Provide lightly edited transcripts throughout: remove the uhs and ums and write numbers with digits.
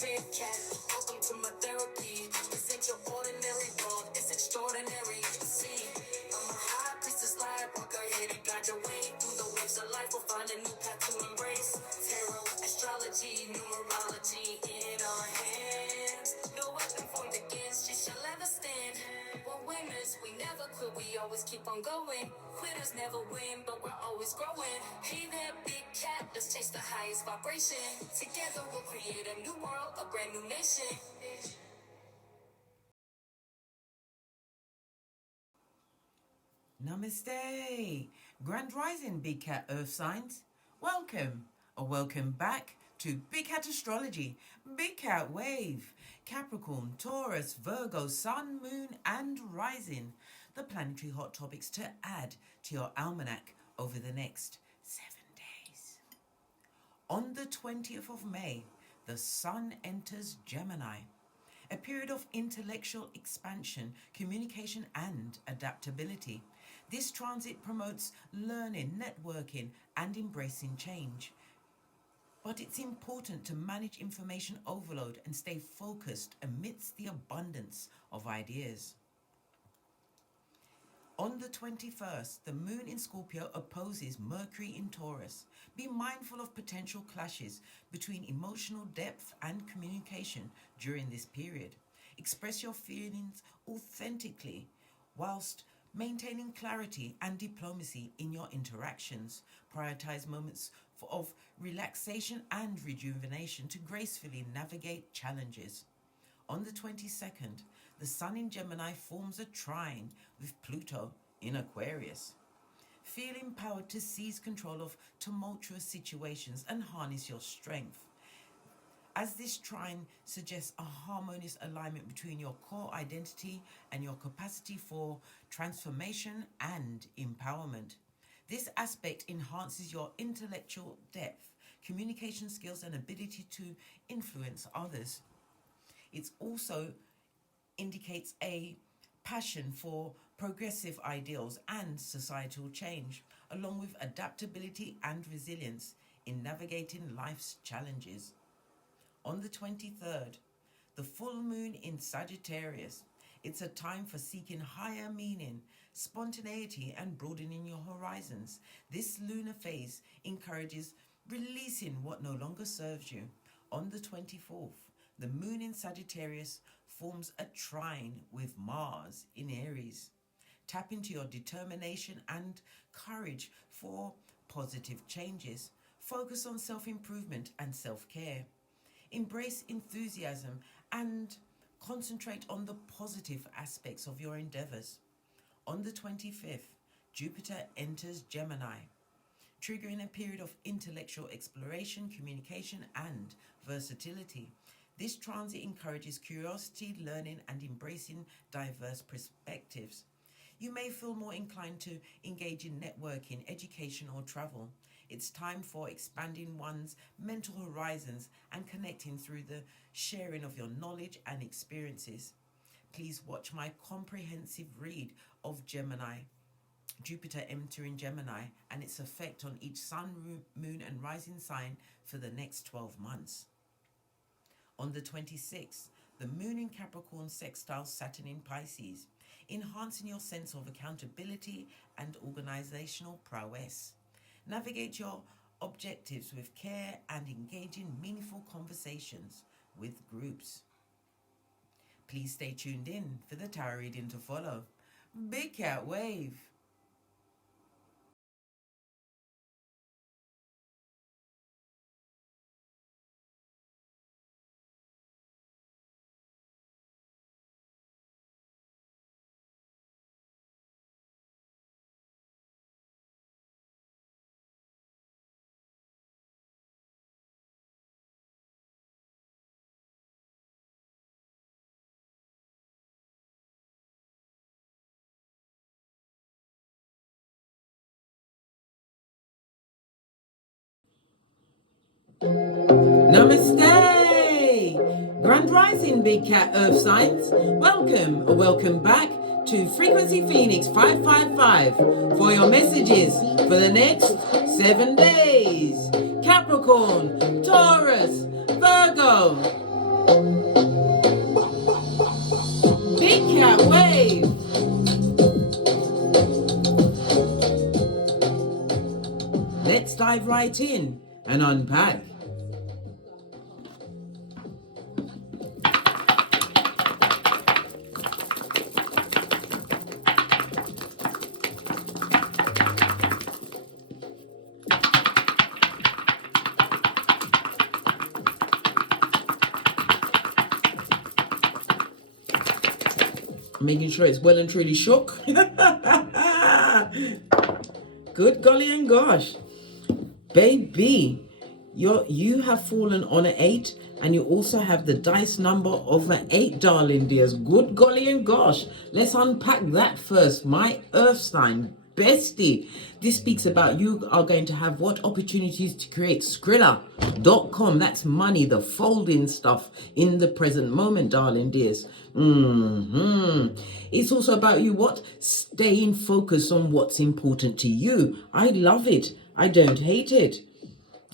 big cat. Welcome to my therapy. This ain't your ordinary world, it's extraordinary. See, I'm a high priestess, Lightworker, here to guide your way through the waves of life. We'll find a new path to embrace. Tarot, astrology, numerology in our hands. No weapon formed against you shall ever stand. We're winners, we never quit, we always keep on going. Quitters never win, but we're always growing. Hey there, big cat, let's chase the highest vibration. Together we'll create a new world, a brand new nation. Namaste, Grand Rising Big Cat Earth Signs. Welcome or welcome back to Big Cat Astrology, Big Cat Wave, Capricorn, Taurus, Virgo, Sun, Moon and Rising. The planetary hot topics to add to your almanac over the next 7 days. On the 20th of May, the Sun enters Gemini, a period of intellectual expansion, communication and adaptability. This transit promotes learning, networking and embracing change. But it's important to manage information overload and stay focused amidst the abundance of ideas. On the 21st, the Moon in Scorpio opposes Mercury in Taurus. Be mindful of potential clashes between emotional depth and communication during this period. Express your feelings authentically whilst maintaining clarity and diplomacy in your interactions. Prioritize moments of relaxation and rejuvenation to gracefully navigate challenges. On the 22nd, the Sun in Gemini forms a trine with Pluto in Aquarius. Feel empowered to seize control of tumultuous situations and harness your strength, as this trine suggests a harmonious alignment between your core identity and your capacity for transformation and empowerment. This aspect enhances your intellectual depth, communication skills and ability to influence others. It also indicates a passion for progressive ideals and societal change, along with adaptability and resilience in navigating life's challenges. On the 23rd, the full moon in Sagittarius. It's a time for seeking higher meaning, spontaneity and broadening your horizons. This lunar phase encourages releasing what no longer serves you. On the 24th, the moon in Sagittarius forms a trine with Mars in Aries. Tap into your determination and courage for positive changes. Focus on self-improvement and self-care. Embrace enthusiasm and concentrate on the positive aspects of your endeavors. On the 25th, Jupiter enters Gemini, triggering a period of intellectual exploration, communication, and versatility. This transit encourages curiosity, learning, and embracing diverse perspectives. You may feel more inclined to engage in networking, education, or travel. It's time for expanding one's mental horizons and connecting through the sharing of your knowledge and experiences. Please watch my comprehensive read of Gemini, Jupiter entering Gemini, and its effect on each sun, moon, and rising sign for the next 12 months. On the 26th, the moon in Capricorn sextiles Saturn in Pisces, enhancing your sense of accountability and organizational prowess. Navigate your objectives with care and engage in meaningful conversations with groups. Please stay tuned in for the tarot reading to follow. Big Cat Wave. Namaste! Grand Rising Big Cat Earth Signs. Welcome or welcome back to Frequency Phoenix 555 for your messages for the next 7 days. Capricorn, Taurus, Virgo, dive right in and unpack. Making sure it's well and truly shook. Good golly and gosh. Baby, you have fallen on an 8, and you also have the dice number of an 8, darling dears. Good golly and gosh. Let's unpack that first. My earth sign bestie. This speaks about you are going to have what opportunities to create Skrilla.com. That's money, the folding stuff in the present moment, darling dears. It's also about you what? Staying focused on what's important to you. I love it. I don't hate it.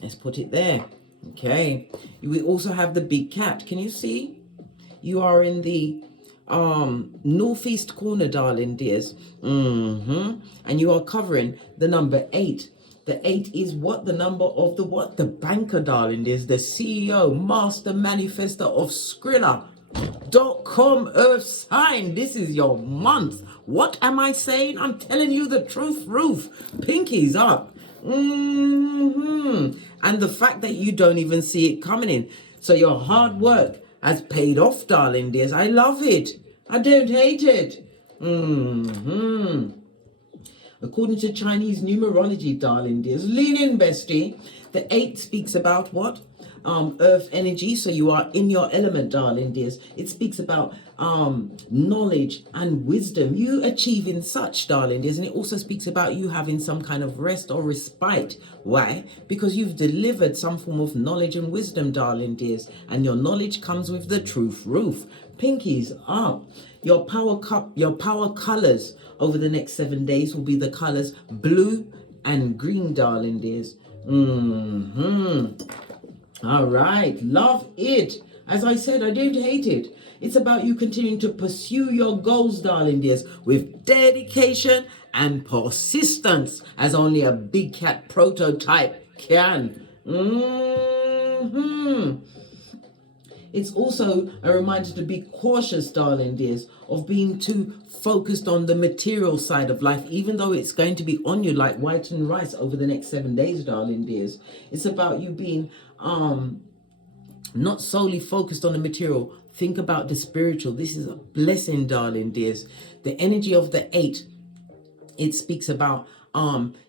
Let's put it there. Okay. We also have the big cat. Can you see? You are in the northeast corner, darling dears. And you are covering the number 8. The 8 is what? The number of the what? The banker, darling dears. The CEO, master manifester of Skrilla.com earth sign. This is your month. What am I saying? I'm telling you the truth, roof. Pinkies up. And the fact that you don't even see it coming in. So your hard work has paid off, darling dears. I love it. I don't hate it. According to Chinese numerology, darling dears, lean in, bestie. The 8 speaks about what? Earth energy. So you are in your element, darling dears. It speaks about knowledge and wisdom. You achieving such, darling dears. And it also speaks about you having some kind of rest or respite. Why? Because you've delivered some form of knowledge and wisdom, darling dears. And your knowledge comes with the truth roof. Pinkies up. Your power cup, your power colors over the next 7 days will be the colors blue and green, darling dears. All right, love it. As I said, I don't hate it. It's about you continuing to pursue your goals, darling dears, with dedication and persistence, as only a big cat prototype can. It's also a reminder to be cautious, darling dears, of being too focused on the material side of life, even though it's going to be on you like white and rice over the next 7 days, darling dears. It's about you being not solely focused on the material. Think about the spiritual. This is a blessing, darling dears. The energy of the 8, it speaks about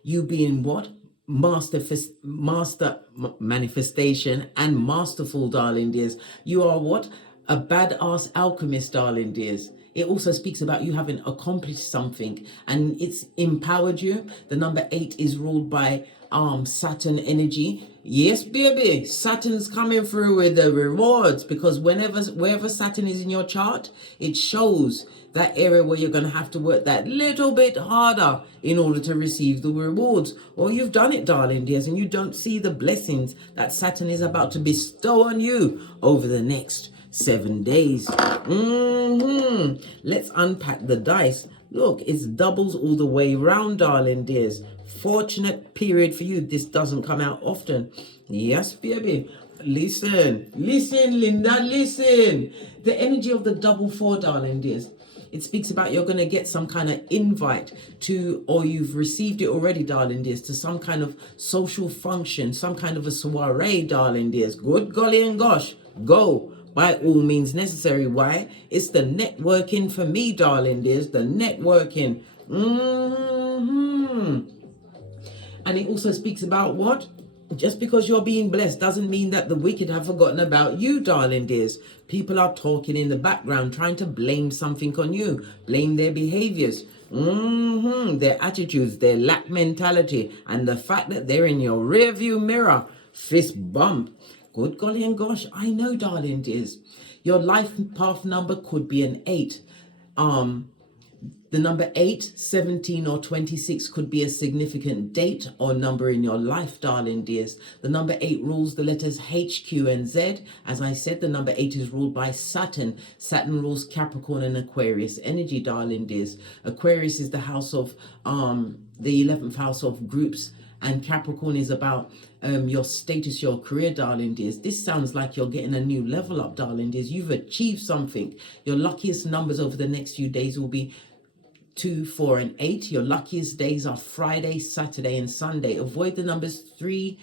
you being what? Master manifestation and masterful, darling dears. You are what? A badass alchemist, darling dears. It also speaks about you having accomplished something and it's empowered you. The number 8 is ruled by Saturn energy. Yes, baby, Saturn's coming through with the rewards, because wherever Saturn is in your chart, it shows that area where you're going to have to work that little bit harder in order to receive the rewards. Well, you've done it, darling dears, and you don't see the blessings that Saturn is about to bestow on you over the next 7 days. Let's unpack the dice. Look, it's doubles all the way round, darling dears. Fortunate period for you. This doesn't come out often. Yes, baby. Listen, Linda, listen. The energy of the double 4, darling dears. It speaks about you're going to get some kind of invite to, or you've received it already, darling dears, to some kind of social function, some kind of a soiree, darling dears. Good golly and gosh, go by all means necessary. Why? It's the networking for me, darling dears, the networking. And it also speaks about what? Just because you're being blessed doesn't mean that the wicked have forgotten about you, darling dears. People are talking in the background, trying to blame something on you, blame their behaviors, their attitudes, their lack mentality, and the fact that they're in your rear view mirror. Fist bump. Good golly and gosh, I know, darling dears. Your life path number could be an 8. The number 8, 17, or 26 could be a significant date or number in your life, darling dears. The number 8 rules the letters H, Q, and Z. As I said, the number 8 is ruled by Saturn. Saturn rules Capricorn and Aquarius energy, darling dears. Aquarius is the house of, the 11th house of groups And Capricorn is about your status, your career, darling dears. This sounds like you're getting a new level up, darling dears. You've achieved something. Your luckiest numbers over the next few days will be 2, 4, and 8. Your luckiest days are Friday, Saturday, and Sunday. Avoid the numbers 3,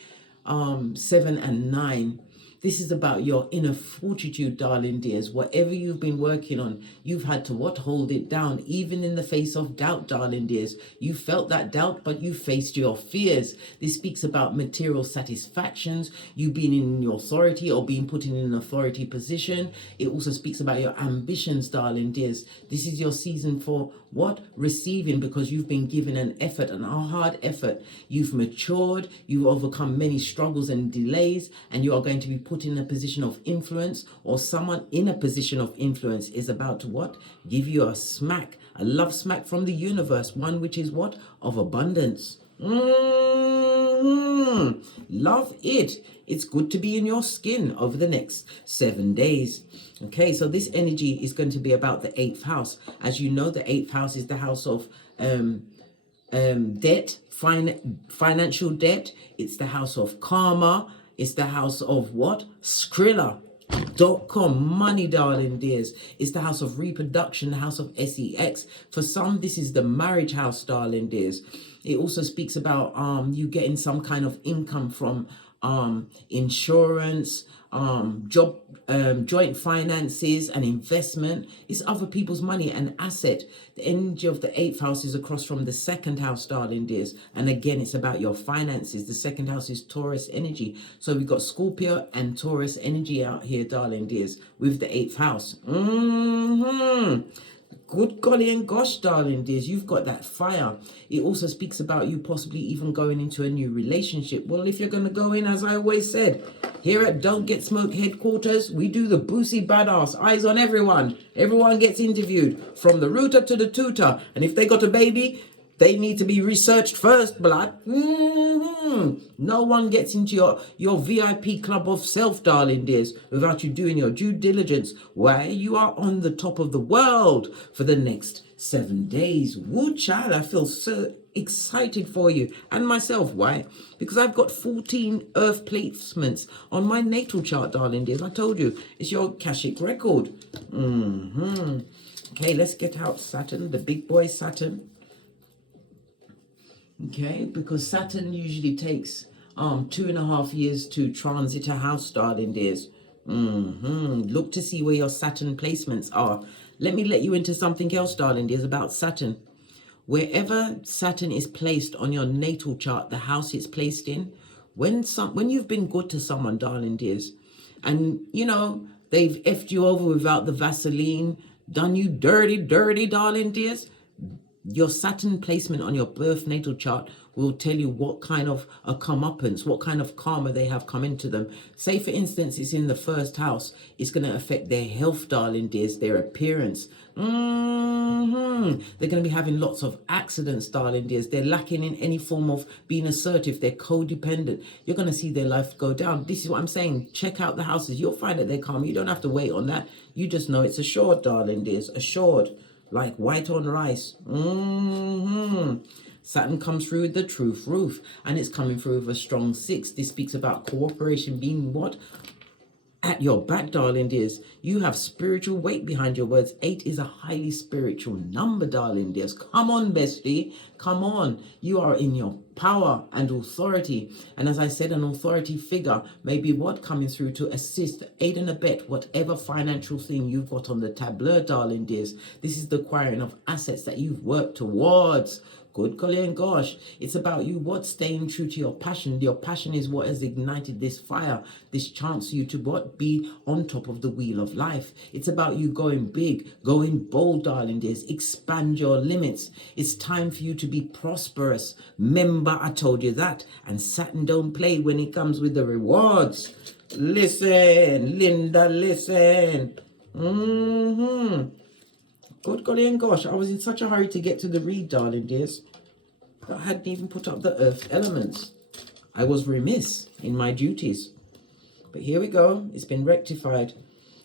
7, and 9. This is about your inner fortitude, darling dears. Whatever you've been working on, you've had to hold it down, even in the face of doubt, darling dears. You felt that doubt, but you faced your fears. This speaks about material satisfactions, you being in your authority or being put in an authority position. It also speaks about your ambitions, darling dears. This is your season for what? Receiving, because you've been given an effort, and a hard effort. You've matured, you've overcome many struggles and delays, and you are going to be put in a position of influence, or someone in a position of influence is about to what? Give you a smack, a love smack from the universe, one which is what? Of abundance. Love it. It's good to be in your skin over the next 7 days. Okay, so this energy is going to be about the 8th house. As you know, the 8th house is the house of debt, financial debt. It's the house of karma. It's the house of what? Skrilla.com, money, darling dears. It's the house of reproduction, the house of sex. For some, this is the marriage house, darling dears. It also speaks about you getting some kind of income from insurance, job, joint finances and investment. It's other people's money and asset. The energy of the 8th house is across from the 2nd house, darling dears. And again, it's about your finances. The 2nd house is Taurus energy. So we've got Scorpio and Taurus energy out here, darling dears, with the 8th house. Good golly and gosh, darling dears, you've got that fire. It also speaks about you possibly even going into a new relationship. Well, if you're going to go in, as I always said, here at Don't Get Smoked headquarters, we do the boosie badass, eyes on everyone. Everyone gets interviewed, from the rooter to the tutor. And if they got a baby, they need to be researched first, blood. No one gets into your VIP club of self, darling dears, without you doing your due diligence. Why? You are on the top of the world for the next 7 days. Woo, child, I feel so excited for you and myself. Why? Because I've got 14 earth placements on my natal chart, darling dears. I told you, it's your Akashic record. Okay, let's get out Saturn, the big boy Saturn. Okay, because Saturn usually takes 2.5 years to transit a house, darling dears. Look to see where your Saturn placements are. Let me let you into something else, darling dears, about Saturn. Wherever Saturn is placed on your natal chart, the house it's placed in, when you've been good to someone, darling dears, and you know they've effed you over without the Vaseline, done you dirty, darling dears, your Saturn placement on your birth natal chart will tell you what kind of a comeuppance, what kind of karma they have come into them. Say, for instance, it's in the 1st house. It's going to affect their health, darling dears, their appearance. They're going to be having lots of accidents, darling dears. They're lacking in any form of being assertive. They're codependent. You're going to see their life go down. This is what I'm saying. Check out the houses. You'll find that they're karma. You don't have to wait on that. You just know it's assured, darling dears. Assured. Like white on rice. Saturn comes through with the truth roof, and it's coming through with a strong 6. This speaks about cooperation being what? At your back, darling dears. You have spiritual weight behind your words. 8 is a highly spiritual number, darling dears. Come on, bestie. Come on. You are in your power and authority. And as I said, an authority figure may be what? Coming through to assist, aid and abet whatever financial thing you've got on the tableau, darling dears. This is the acquiring of assets that you've worked towards. Good golly and gosh. It's about you what? Staying true to your passion. Your passion is what has ignited this fire, this chance for you to what? Be on top of the wheel of life. It's about you going big, going bold, darling dears. Expand your limits. It's time for you to be prosperous. Remember, I told you that. And Saturn don't play when it comes with the rewards. Listen, Linda, listen. Good golly and gosh, I was in such a hurry to get to the read, darling dears, that I hadn't even put up the earth elements. I was remiss in my duties. But here we go. It's been rectified.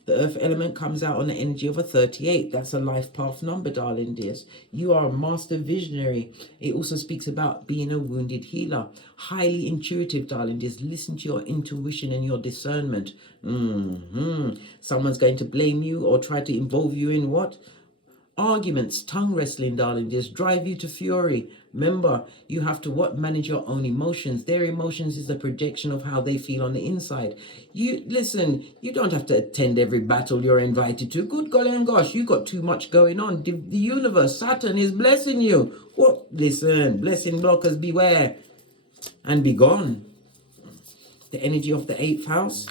The earth element comes out on the energy of a 38. That's a life path number, darling dears. You are a master visionary. It also speaks about being a wounded healer. Highly intuitive, darling dears. Listen to your intuition and your discernment. Someone's going to blame you or try to involve you in what? Arguments, tongue wrestling, darling, just drive you to fury. Remember, you have to what? Manage your own emotions. Their emotions is a projection of how they feel on the inside. You listen, you don't have to attend every battle you're invited to. Good golly and gosh, you got too much going on. The universe, Saturn is blessing you. What? Listen, blessing blockers, beware and be gone. The energy of the 8th house.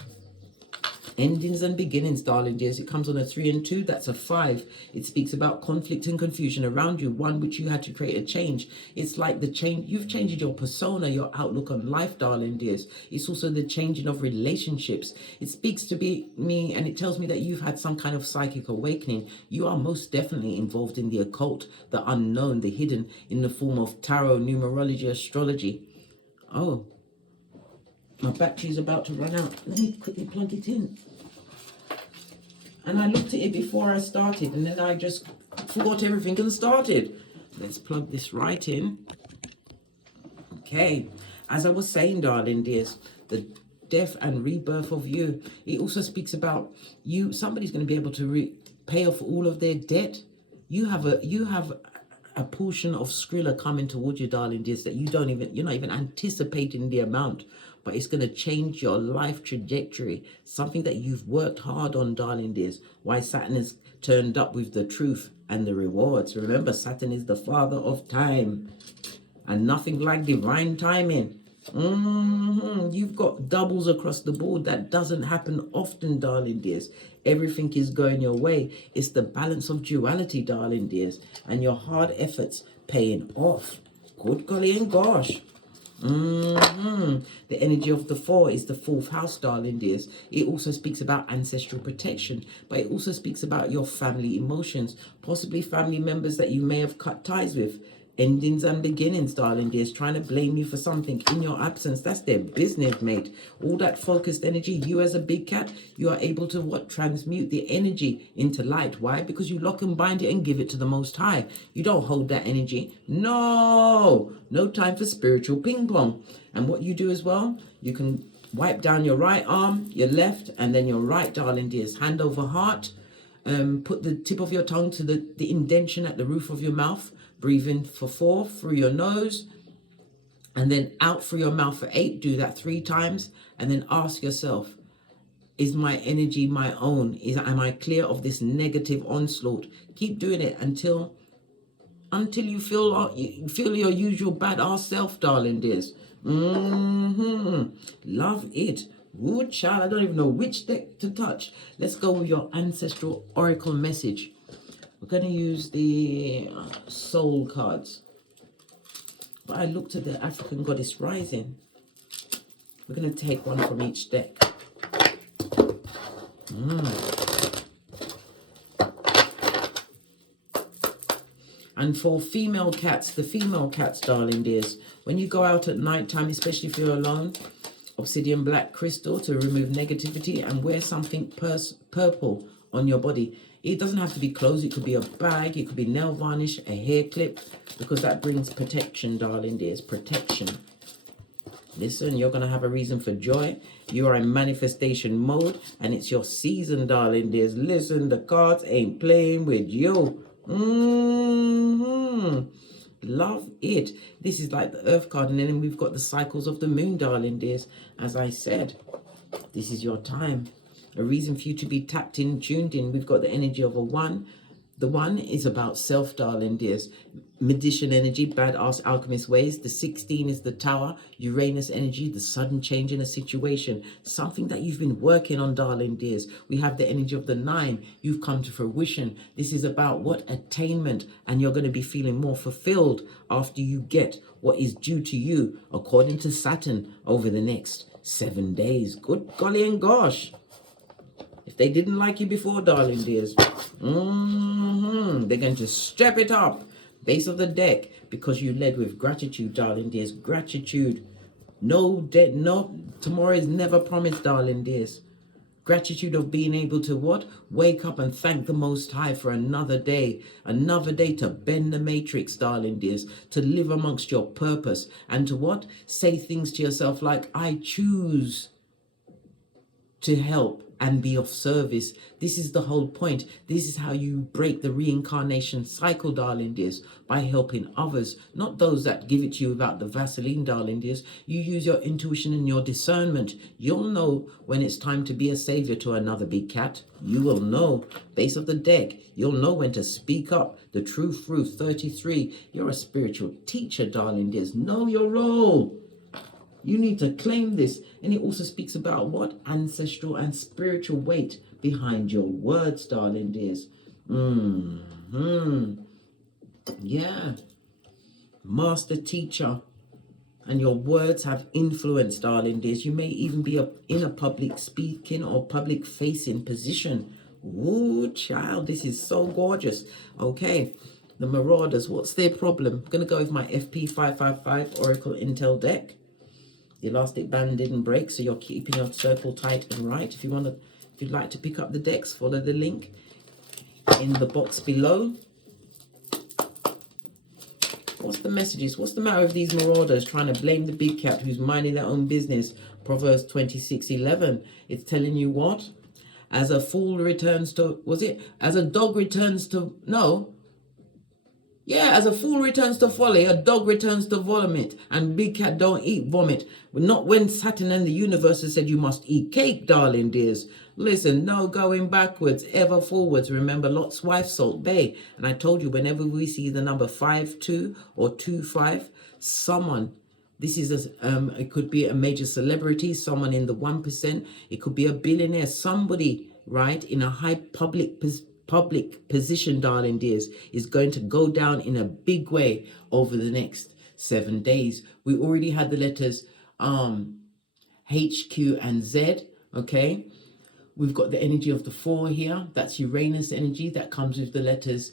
Endings and beginnings, darling dears. It comes on a 3 and 2. That's a 5. It speaks about conflict and confusion around you, one which you had to create a change. It's like the change. You've changed your persona, your outlook on life, darling dears. It's also the changing of relationships. It speaks to me and it tells me that you've had some kind of psychic awakening. You are most definitely involved in the occult, the unknown, the hidden, in the form of tarot, numerology, astrology. Oh, my battery's about to run out. Let me quickly plug it in. And I looked at it before I started, and then I just forgot everything and started. Let's plug this right in. Okay. As I was saying, darling dears, the death and rebirth of you. It also speaks about you. Somebody's going to be able to pay off all of their debt. You have a portion of Skrilla coming towards you, darling dears, that you're not even anticipating the amount, but it's going to change your life trajectory. Something that you've worked hard on, darling dears. Why Saturn has turned up with the truth and the rewards. Remember, Saturn is the father of time, and nothing like divine timing. You've got doubles across the board. That doesn't happen often, darling dears. Everything is going your way. It's the balance of duality, darling dears, and your hard efforts paying off. Good golly and gosh. The energy of the 4 is the 4th house, darling dears. It also speaks about ancestral protection, but it also speaks about your family emotions, possibly family members that you may have cut ties with. Endings and beginnings, darling dears, trying to blame you for something in your absence. That's their business, mate. All that focused energy, you as a big cat, you are able to what? Transmute the energy into light. Why? Because you lock and bind it and give it to the Most High. You don't hold that energy. No time for spiritual ping pong. And what you do as well, you can wipe down your right arm, your left, and then your right, darling dears. Hand over heart. Put the tip of your tongue to the indentation at the roof of your mouth. Breathe in for 4 through your nose, and then out through your mouth for 8. Do that 3 times, and then ask yourself, is my energy my own? Am I clear of this negative onslaught? Keep doing it until you feel your usual badass self, darling dears. Love it. Good child. I don't even know which deck to touch. Let's go with your ancestral oracle message. We're going to use the soul cards. But I looked at the African Goddess Rising. We're going to take one from each deck. And for female cats, the female cats, darling dears, when you go out at night time, especially if you're alone, obsidian black crystal to remove negativity, and wear something purple on your body. It doesn't have to be clothes. It could be a bag. It could be nail varnish, a hair clip, because that brings protection, darling dears. Protection. Listen, you're going to have a reason for joy. You are in manifestation mode, and it's your season, darling dears. Listen, the cards ain't playing with you. Love it. This is like the earth card, and then we've got the cycles of the moon, darling dears. As I said, this is your time. A reason for you to be tapped in, tuned in. We've got the energy of a 1. The 1 is about self, darling dears. Magician energy, badass alchemist ways. The 16 is the Tower, Uranus energy, the sudden change in a situation. Something that you've been working on, darling dears. We have the energy of the 9. You've come to fruition. This is about what? Attainment. And you're going to be feeling more fulfilled after you get what is due to you, according to Saturn, over the next 7 days. Good golly and gosh. If they didn't like you before, darling dears, they're going to step it up. Base of the deck, because you led with gratitude, darling dears. Gratitude. No debt, no, tomorrow is never promised, darling dears. Gratitude of being able to what? Wake up and thank the Most High for another day. Another day to bend the matrix, darling dears. To live amongst your purpose. And to what? Say things to yourself like, I choose to help and be of service. This is the whole point. This is how you break the reincarnation cycle, darling dears, by helping others, not those that give it to you without the Vaseline, darling dears. You use your intuition and your discernment. You'll know when it's time to be a savior to another big cat. You will know. Base of the deck, you'll know when to speak up. The true fruit, 33. You're a spiritual teacher, darling dears. Know your role. You need to claim this. And it also speaks about what? Ancestral and spiritual weight behind your words, darling dears. Yeah. Master teacher. And your words have influence, darling dears. You may even be in a public speaking or public facing position. Ooh, child, this is so gorgeous. Okay. The Marauders, what's their problem? I'm going to go with my FP555 Oracle Intel deck. The elastic band didn't break, so you're keeping your circle tight and right. If you'd like to pick up the decks, follow the link in the box below. What's the messages? What's the matter with these marauders trying to blame the big cat who's minding their own business? Proverbs 26:11. It's telling you what? As a fool returns to, was it? As a dog returns to, no. Yeah, as a fool returns to folly, a dog returns to vomit, and big cat don't eat vomit. But not when Saturn and the universe has said you must eat cake, darling dears. Listen, no going backwards, ever forwards. Remember Lot's wife, Salt Bay. And I told you, whenever we see the number 52 or 25, someone, this is it could be a major celebrity, someone in the 1%. It could be a billionaire, somebody, right, in a high public position, darling dears, is going to go down in a big way over the next 7 days. We already had the letters H, Q, and Z. Okay, we've got the energy of the 4 here. That's Uranus energy that comes with the letters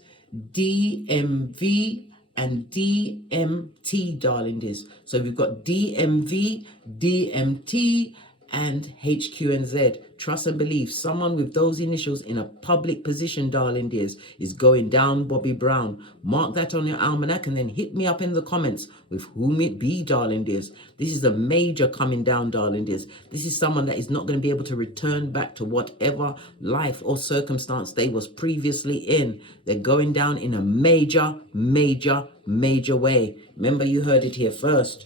D, M, V, and DMT, darling dears. So we've got DMV, DMT, and H, Q, and Z. Trust and believe. Someone with those initials in a public position, darling dears, is going down Bobby Brown. Mark that on your almanac and then hit me up in the comments with whom it be, darling dears. This is a major coming down, darling dears. This is someone that is not going to be able to return back to whatever life or circumstance they was previously in. They're going down in a major, major, major way. Remember, you heard it here first.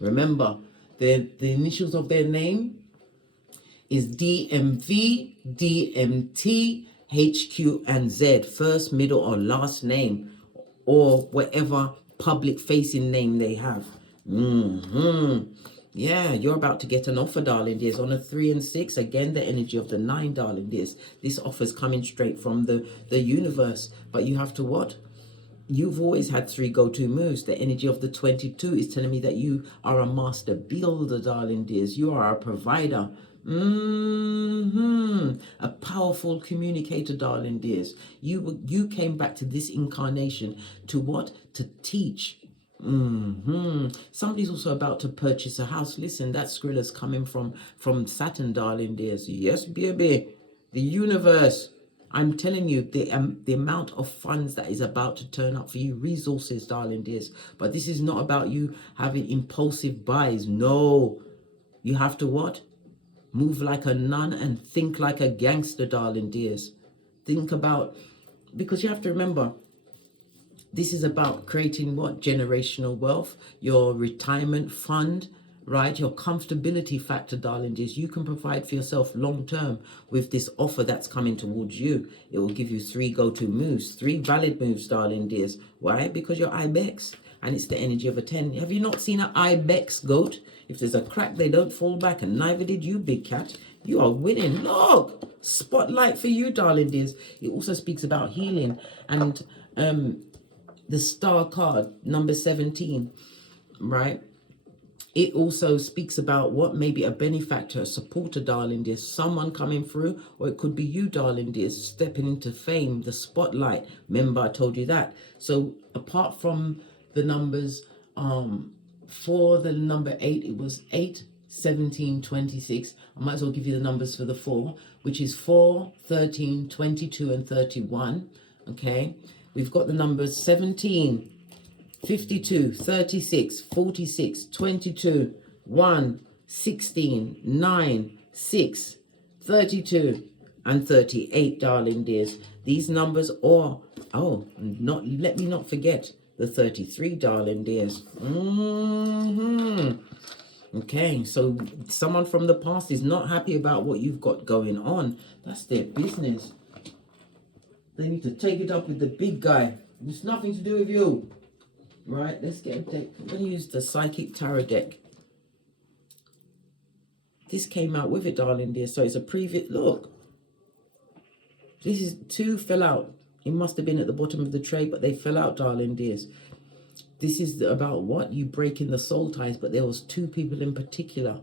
Remember, the initials of their name is DMV, DMT, HQ, and Z. First, middle, or last name, or whatever public facing name they have. Yeah, you're about to get an offer, darling dears. On a 3 and 6, again, the energy of the 9, darling dears. This offer's coming straight from the universe. But you have to what? You've always had 3 go-to moves. The energy of the 22 is telling me that you are a master builder, darling dears. You are a provider. A powerful communicator, darling dears. You came back to this incarnation to what? To teach. Somebody's also about to purchase a house. Listen, that Skrilla's coming from Saturn, darling dears. Yes, baby. The universe. I'm telling you, the amount of funds that is about to turn up for you, resources, darling dears. But this is not about you having impulsive buys. No. You have to what? Move like a nun and think like a gangster, darling dears. Think about, because you have to remember, this is about creating what? Generational wealth, your retirement fund, right? Your comfortability factor, darling dears. You can provide for yourself long term with this offer that's coming towards you. It will give you 3 go-to moves, 3 valid moves, darling dears. Why? Because you're Ibex. And it's the energy of a 10. Have you not seen an Ibex goat? If there's a crack, they don't fall back. And neither did you, big cat. You are winning. Look! Spotlight for you, darling dears. It also speaks about healing. And the star card, number 17, right? It also speaks about what? Maybe a benefactor, a supporter, darling dears. Someone coming through. Or it could be you, darling dears, stepping into fame, the spotlight. Remember, I told you that. So apart from the numbers, for the number 8, it was 8, 17, 26. I might as well give you the numbers for the 4, which is 4, 13, 22, and 31. Okay, we've got the numbers 17, 52, 36, 46, 22, 1, 16, 9, 6, 32, and 38, darling dears. These numbers are, let me not forget the 33, darling dears. Okay, so someone from the past is not happy about what you've got going on. That's their business. They need to take it up with the big guy. It's nothing to do with you. Right, let's get a deck. I'm going to use the Psychic Tarot deck. This came out with it, darling dear. So it's a previous look. This is 2 fell out. It must have been at the bottom of the tray, but they fell out, darling dears. This is about what? You breaking the soul ties, but there was 2 people in particular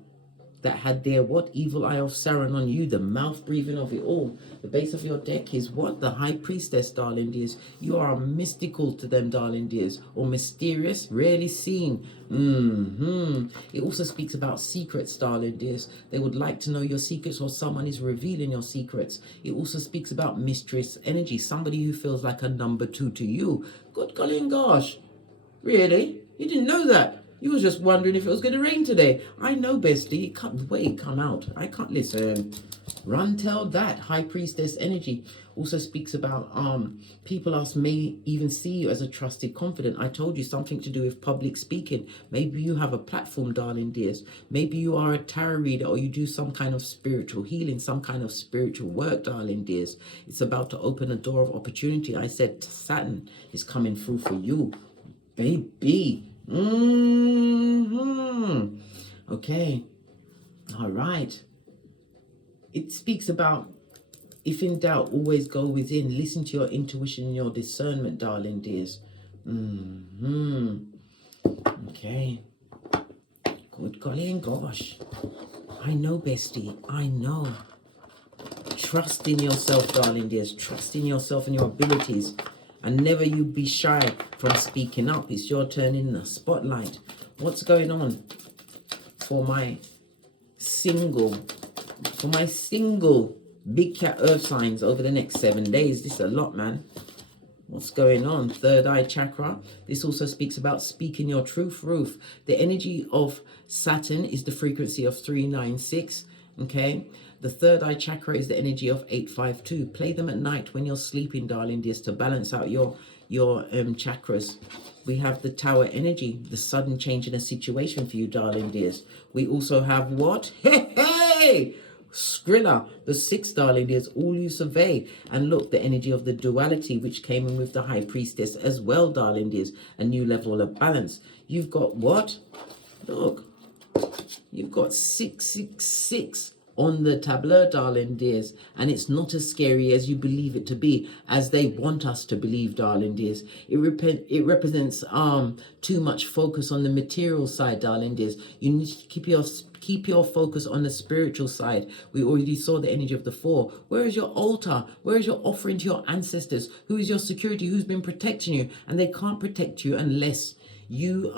that had their what? Evil eye of Sauron on you, the mouth breathing of it all. The base of your deck is what? The High Priestess, darling dears. You are mystical to them, darling dears, or mysterious, rarely seen. It also speaks about secrets, darling dears. They would like to know your secrets, or someone is revealing your secrets. It also speaks about mistress energy, somebody who feels like a number 2 to you. Good golly gosh. Really? You didn't know that? You was just wondering if it was going to rain today. I know, bestie. The way it come out. I can't listen. Run tell that. High Priestess energy also speaks about people else may even see you as a trusted confidant. I told you something to do with public speaking. Maybe you have a platform, darling dears. Maybe you are a tarot reader, or you do some kind of spiritual healing, some kind of spiritual work, darling dears. It's about to open a door of opportunity. I said Saturn is coming through for you, baby. Okay. All right. It speaks about, if in doubt, always go within. Listen to your intuition and your discernment, darling dears. Okay. Good golly and gosh. I know, bestie. I know. Trust in yourself, darling dears. Trust in yourself and your abilities. And never you be shy from speaking up. It's your turn in the spotlight. What's going on for my single big cat earth signs over the next 7 days? This is a lot, man. What's going on? Third eye chakra. This also speaks about speaking your truth, Ruth. The energy of Saturn is the frequency of 396. Okay. The third eye chakra is the energy of 852. Play them at night when you're sleeping, darling dears, to balance out your chakras. We have the tower energy, the sudden change in a situation for you, darling dears. We also have what? Hey! Skrilla, the 6, darling dears, all you survey. And look, the energy of the duality, which came in with the High Priestess as well, darling dears. A new level of balance. You've got what? Look, you've got 666 on the tableau, darling dears, and it's not as scary as you believe it to be, as they want us to believe, darling dears. It represents too much focus on the material side, darling dears. You need to keep your focus on the spiritual side. We already saw the energy of the 4. Where is your altar? Where is your offering to your ancestors? Who is your security? Who's been protecting you? And they can't protect you unless you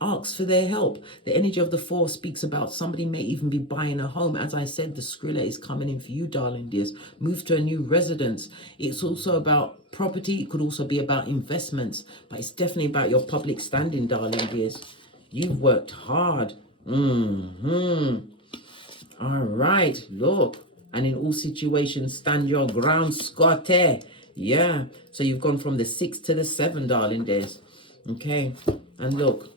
ask for their help. The energy of the 4 speaks about somebody may even be buying a home. As I said, the Skrilla is coming in for you, darling dears. Move to a new residence. It's also about property. It could also be about investments, but it's definitely about your public standing, darling dears. You've worked hard. All right, look. And in all situations, stand your ground, Scotty. Yeah. So you've gone from the 6 to the 7, darling dears. Okay, and look,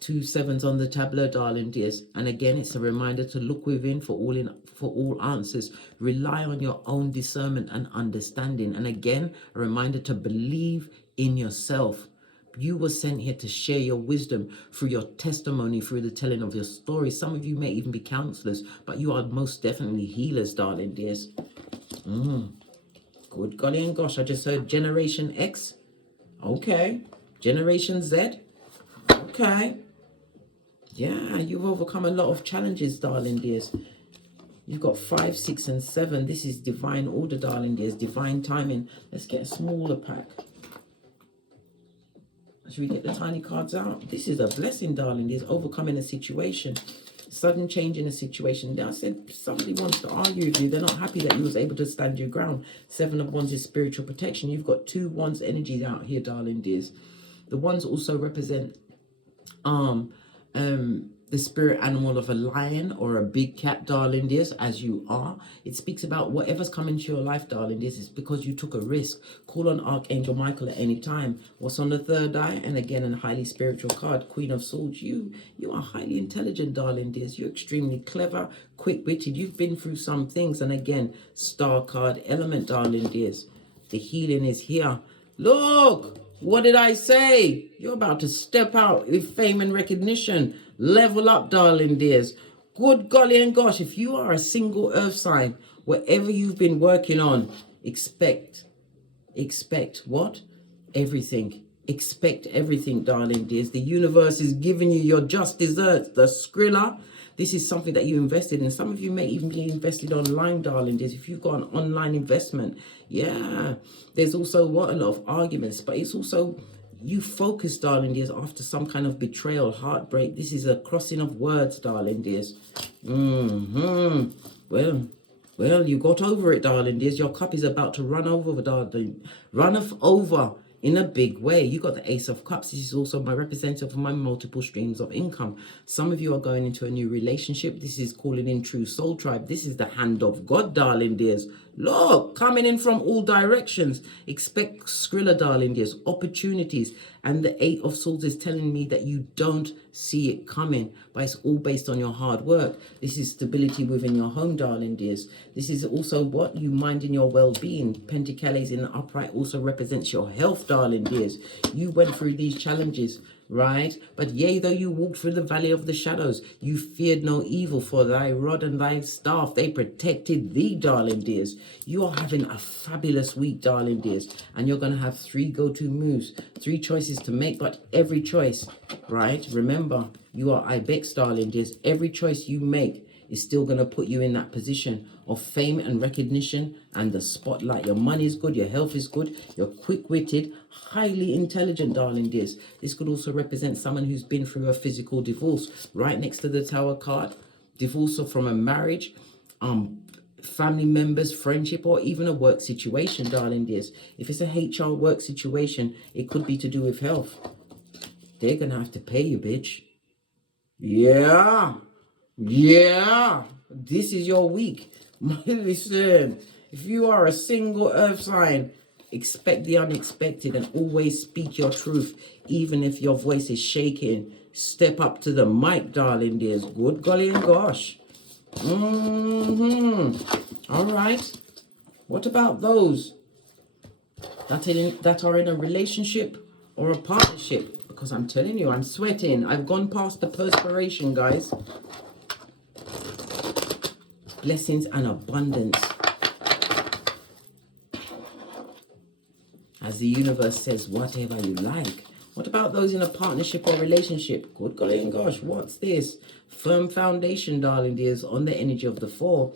2 7s on the tableau, darling dears. And again, it's a reminder to look within for all answers. Rely on your own discernment and understanding. And again, a reminder to believe in yourself. You were sent here to share your wisdom through your testimony, through the telling of your story. Some of you may even be counselors, but you are most definitely healers, darling dears. Good golly and gosh, I just heard Generation X. Okay. Generation Z. Okay. Yeah, you've overcome a lot of challenges, darling dears. You've got 5, 6, and 7. This is divine order, darling dears. Divine timing. Let's get a smaller pack. Should we get the tiny cards out? This is a blessing, darling dears. Overcoming a situation. Sudden change in a situation. I said somebody wants to argue with you. They're not happy that you was able to stand your ground. 7 of Wands is spiritual protection. You've got 2 Wands energies out here, darling dears. The ones also represent the spirit animal of a lion or a big cat, darling dears, as you are. It speaks about whatever's come into your life, darling dears. It's because you took a risk. Call on Archangel Michael at any time. What's on the third eye? And again, a highly spiritual card, Queen of Swords. You are highly intelligent, darling dears. You're extremely clever, quick-witted. You've been through some things. And again, star card element, darling dears. The healing is here. Look! What did I say? You're about to step out with fame and recognition. Level up, darling dears. Good golly and gosh, if you are a single earth sign, whatever you've been working on, expect what? Everything. Expect everything, darling dears. The universe is giving you your just desserts. The Skrilla. This is something that you invested in. Some of you may even be invested online, darling dears. If you've got an online investment, yeah. There's also a lot of arguments, but it's also you focus, darling dears, after some kind of betrayal, heartbreak. This is a crossing of words, darling dears. Well, you got over it, darling dears. Your cup is about to run over, darling. Over in a big way. You got the Ace of Cups. This is also my representative of my multiple streams of income. Some of you are going into a new relationship. This is calling in true soul tribe. This is the hand of God, darling dears. Look, coming in from all directions. Expect Skrilla, darling dears, opportunities. And the 8 of Swords is telling me that you don't see it coming, but it's all based on your hard work. This is stability within your home, darling dears. This is also what you mind in your well-being. Pentacles in the upright also represents your health, darling dears. You went through these challenges, right? But yea, though you walked through the valley of the shadows, you feared no evil, for thy rod and thy staff, they protected thee, darling dears. You are having a fabulous week, darling dears, and you're going to have 3 go-to moves, 3 choices to make, but every choice, right? Remember, you are Ibex, darling dears. Every choice you make is still going to put you in that position of fame and recognition and the spotlight. Your money is good, your health is good, you're quick-witted, highly intelligent, darling dears. This could also represent someone who's been through a physical divorce. Right next to the Tower card, divorce from a marriage, family members, friendship, or even a work situation, darling dears. If it's a HR work situation, it could be to do with health. They're going to have to pay you, bitch. Yeah. This is your week. Listen, if you are a single earth sign, expect the unexpected and always speak your truth, even if your voice is shaking. Step up to the mic, darling dears. Good golly and gosh. All right. What about those that are in a relationship or a partnership? Because I'm telling you, I'm sweating. I've gone past the perspiration, guys. Blessings and abundance. As the universe says, whatever you like. What about those in a partnership or relationship? Good golly and gosh, what's this? Firm foundation, darling dears, on the energy of the 4.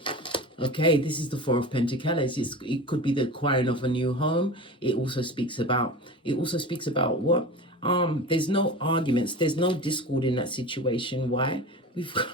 Okay, this is the 4 of Pentacles. It could be the acquiring of a new home. It also speaks about what? There's no arguments, there's no discord in that situation. Why? We've got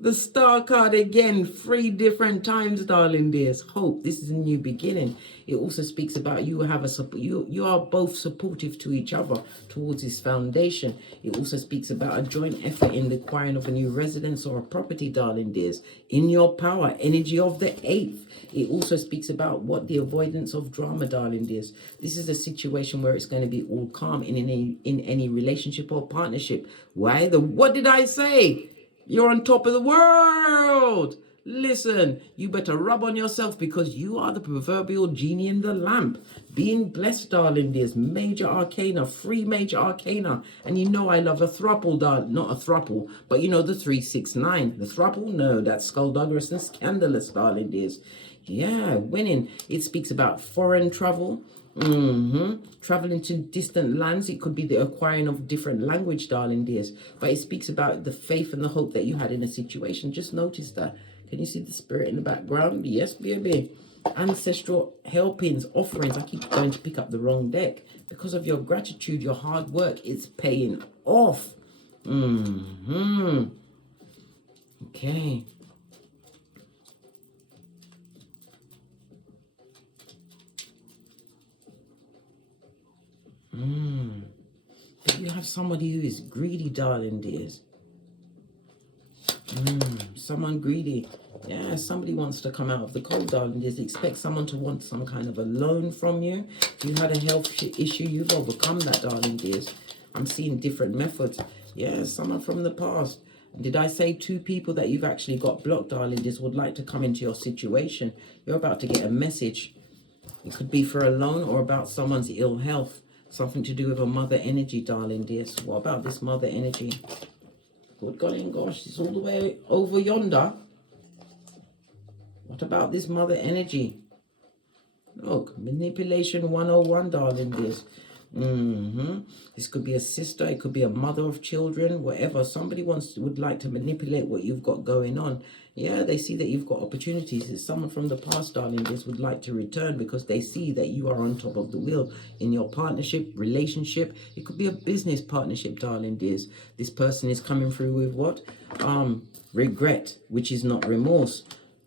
the Star card again, 3 different times, darling dears. Hope. This is a new beginning. It also speaks about you are both supportive to each other towards this foundation. It also speaks about a joint effort in the acquiring of a new residence or a property, darling dears. In your power, energy of the 8th. It also speaks about what the avoidance of drama, darling dears. This is a situation where it's going to be all calm in any relationship or partnership. Why? What did I say? You're on top of the world. Listen, you better rub on yourself because you are the proverbial genie in the lamp. Being blessed, darling dears. Major arcana, 3 major arcana. And you know I love a thruple, darling. Not a thruple, but you know the 369. The thruple? No, that's skullduggerous and scandalous, darling dears. Yeah, winning. It speaks about foreign travel. Traveling to distant lands. It could be the acquiring of different language, darling dears. But it speaks about the faith and the hope that you had in a situation. Just notice that. Can you see the spirit in the background? Yes, baby. Ancestral helpings, offerings. I keep going to pick up the wrong deck. Because of your gratitude, your hard work, it's paying off. Okay. But you have somebody who is greedy, darling dears. Someone greedy. Yeah, somebody wants to come out of the cold, darling dears. Expect someone to want some kind of a loan from you. If you had a health issue, you've overcome that, darling dears. I'm seeing different methods. Yeah, someone from the past. Did I say 2 people that you've actually got blocked, darling dears, would like to come into your situation? You're about to get a message. It could be for a loan or about someone's ill health. Something to do with a mother energy, darling dears. What about this mother energy? Good golly gosh, it's all the way over yonder. What about this mother energy? Look, manipulation 101, darling dears. This could be a sister, it could be a mother of children, whatever. Somebody would like to manipulate what you've got going on. Yeah, they see that you've got opportunities. It's someone from the past, darling dears, would like to return because they see that you are on top of the wheel in your partnership, relationship. It could be a business partnership, darling dears. This person is coming through with what? Regret, which is not remorse.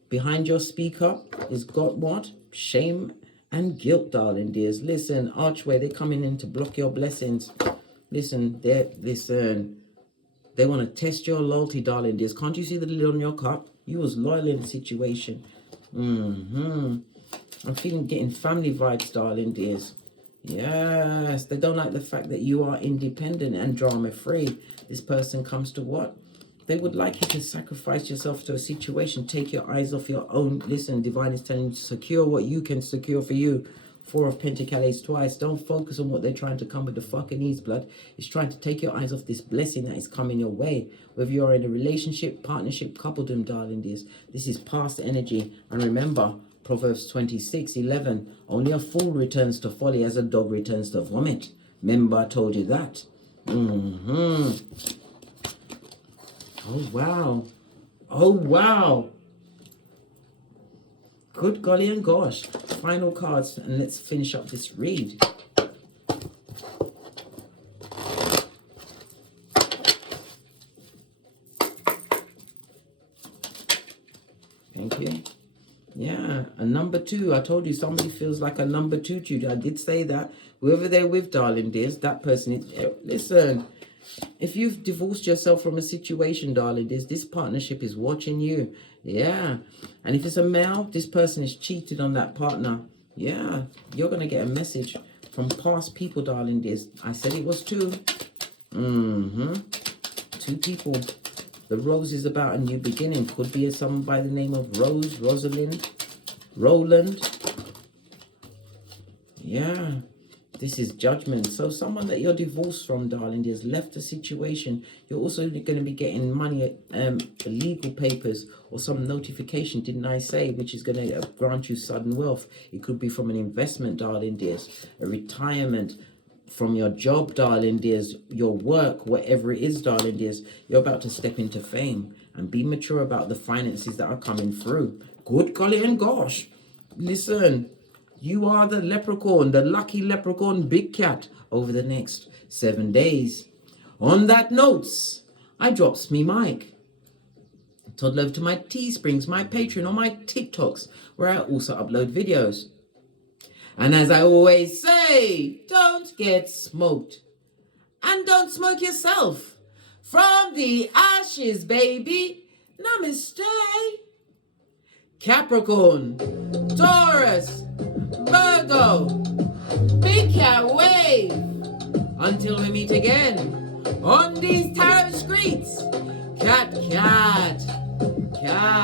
Behind your speaker is got what? Shame and guilt, darling dears. Listen, Archway, they're coming in to block your blessings. Listen, they want to test your loyalty, darling dears. Can't you see the lid on your cup? You was loyal in the situation. I'm getting family vibes, darling dears. Yes, they don't like the fact that you are independent and drama-free. This person comes to what? They would like you to sacrifice yourself to a situation. Take your eyes off your own. Listen, Divine is telling you to secure what you can secure for you. 4 of Pentacles twice. Don't focus on what they're trying to come with the fucking ease, blood. It's trying to take your eyes off this blessing that is coming your way. Whether you're in a relationship, partnership, coupledom, darling dears. This is past energy. And remember, Proverbs 26:11. Only a fool returns to folly as a dog returns to vomit. Remember, I told you that. Oh, wow. Oh, wow. Good golly and gosh. Final cards, and let's finish up this read. Thank you. Yeah, a number 2. I told you somebody feels like a number 2 to you. I did say that. Whoever they're with, darling dears, that person is... Listen... If you've divorced yourself from a situation, darling, this partnership is watching you. Yeah. And if it's a male, this person is cheated on that partner. Yeah. You're going to get a message from past people, darling. I said it was 2. 2 people. The rose is about a new beginning. Could be someone by the name of Rose, Rosalind, Roland. Yeah. This is judgment. So someone that you're divorced from, darling, has left a situation. You're also going to be getting money, legal papers or some notification, didn't I say, which is going to grant you sudden wealth. It could be from an investment, darling dears, a retirement, from your job, darling dears, your work, whatever it is, darling dears. You're about to step into fame and be mature about the finances that are coming through. Good golly and gosh. Listen. You are the leprechaun, the lucky leprechaun big cat over the next 7 days. On that notes, I drops me mic. Toddle over to my Teesprings, my Patreon, or my TikToks, where I also upload videos. And as I always say, don't get smoked. And don't smoke yourself. From the ashes, baby. Namaste. Capricorn, Taurus, Virgo, big cat wave. Until we meet again on these tarot streets. Cat, cat, cat.